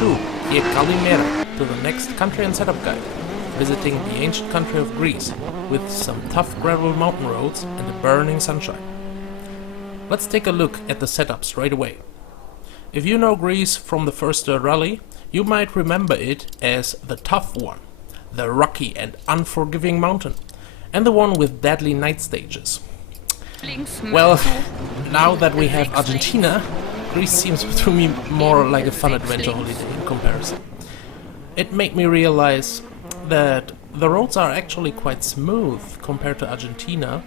too, dear Kalimera, to the next country and setup guide, visiting the ancient country of Greece, with some tough gravel mountain roads and a burning sunshine. Let's take a look at the setup straight away. If you know Greece from the first dirt rally, you might remember it as the tough one, the rocky and unforgiving mountain, and the one with deadly night stages. Well, now that we have Argentina, Greece seems to me more like a fun adventure holiday in comparison. It made me realize that the roads are actually quite smooth compared to Argentina,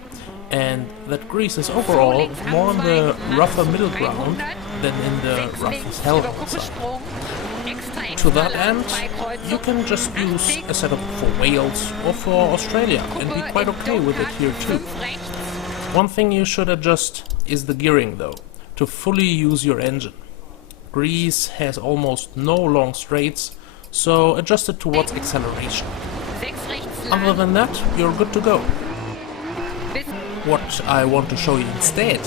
and that Greece is overall more on the rougher middle ground than in the rough as hell side. To that end, you can just use a setup for Wales or for Australia and be quite okay with it here too. One thing you should adjust is the gearing though, to fully use your engine. Greece has almost no long straights, so adjust it towards acceleration. Other than that, you're good to go. What I want to show you instead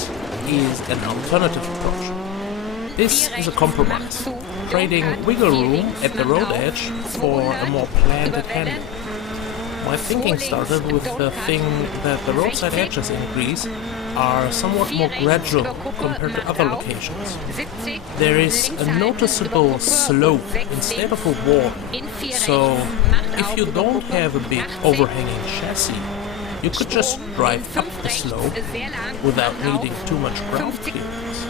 is an alternative approach. This is a compromise, trading wiggle room at the road edge for a more planted handling. My thinking started with the thing that the roadside edges in Greece are somewhat more gradual compared to other locations. There is a noticeable slope instead of a wall, so if you don't have a big overhanging chassis, you could just drive up the slope without needing too much ground clearance.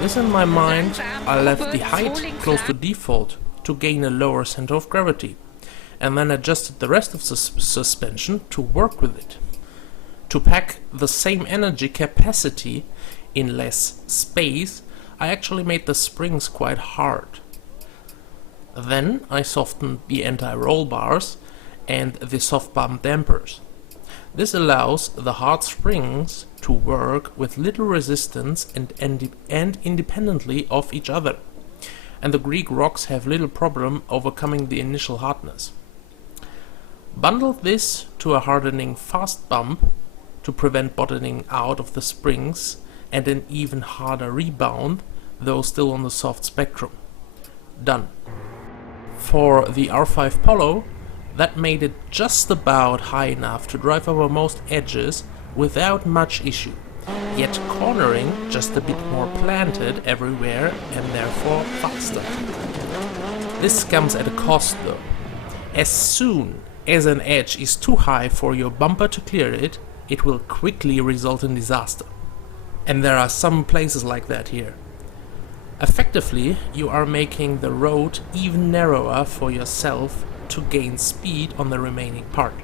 With in my mind, I left the height close to default to gain a lower center of gravity, and then adjusted the rest of the suspension to work with it. To pack the same energy capacity in less space, I actually made the springs quite hard. Then I softened the anti-roll bars and the soft bump dampers. This allows the hard springs to work with little resistance and independently of each other, and the Greek rocks have little problem overcoming the initial hardness. Bundled this to a hardening fast bump to prevent bottoming out of the springs and an even harder rebound, though still on the soft spectrum. Done. For the R5 Polo, that made it just about high enough to drive over most edges without much issue, yet cornering just a bit more planted everywhere and therefore faster. This comes at a cost though. As soon as an edge is too high for your bumper to clear it, it will quickly result in disaster. And there are some places like that here. Effectively, you are making the road even narrower for yourself to gain speed on the remaining part.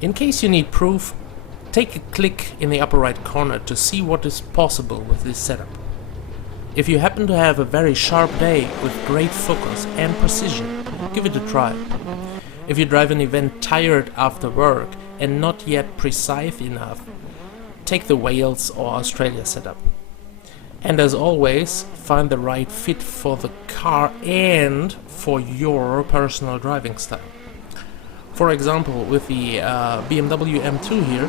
In case you need proof, take a click in the upper right corner to see what is possible with this setup. If you happen to have a very sharp day with great focus and precision, give it a try. If you drive an event tired after work and not yet precise enough, take the Wales or Australia setup. And as always, find the right fit for the car and for your personal driving style. For example, with the BMW M2 here,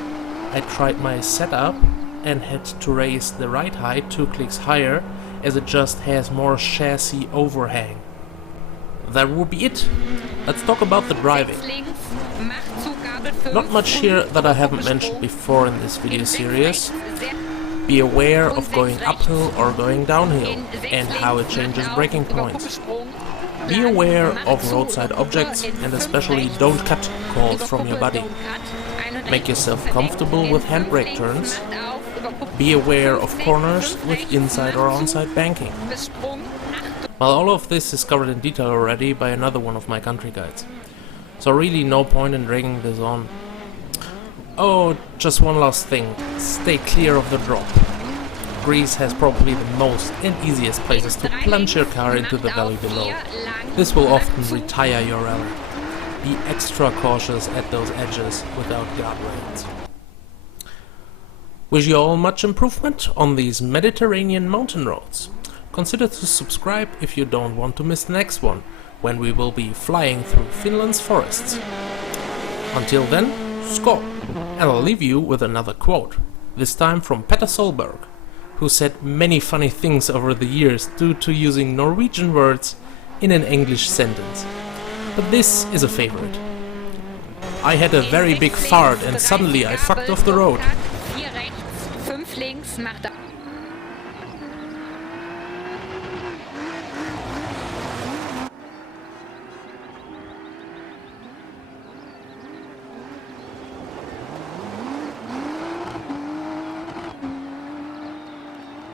I tried my setup and had to raise the ride height 2 clicks higher, as it just has more chassis overhang. That would be it. Let's talk about the driving. Not much here that I haven't mentioned before in this video series. Be aware of going uphill or going downhill and how it changes braking points. Be aware of roadside objects and especially don't cut calls from your buddy. Make yourself comfortable with handbrake turns. Be aware of corners with inside or outside banking. Well, all of this is covered in detail already by another one of my country guides, so really no point in dragging this on. Oh, just one last thing, stay clear of the drop. Greece has probably the most and easiest places to plunge your car into the valley below. This will often retire your rally. Be extra cautious at those edges without guardrails. Wish you all much improvement on these Mediterranean mountain roads. Consider to subscribe if you don't want to miss the next one, when we will be flying through Finland's forests. Until then, skål! And I'll leave you with another quote, this time from Petter Solberg, who said many funny things over the years due to using Norwegian words in an English sentence. But this is a favorite. I had a very big fart and suddenly I fucked off the road. 4 rechts, 5 links, macht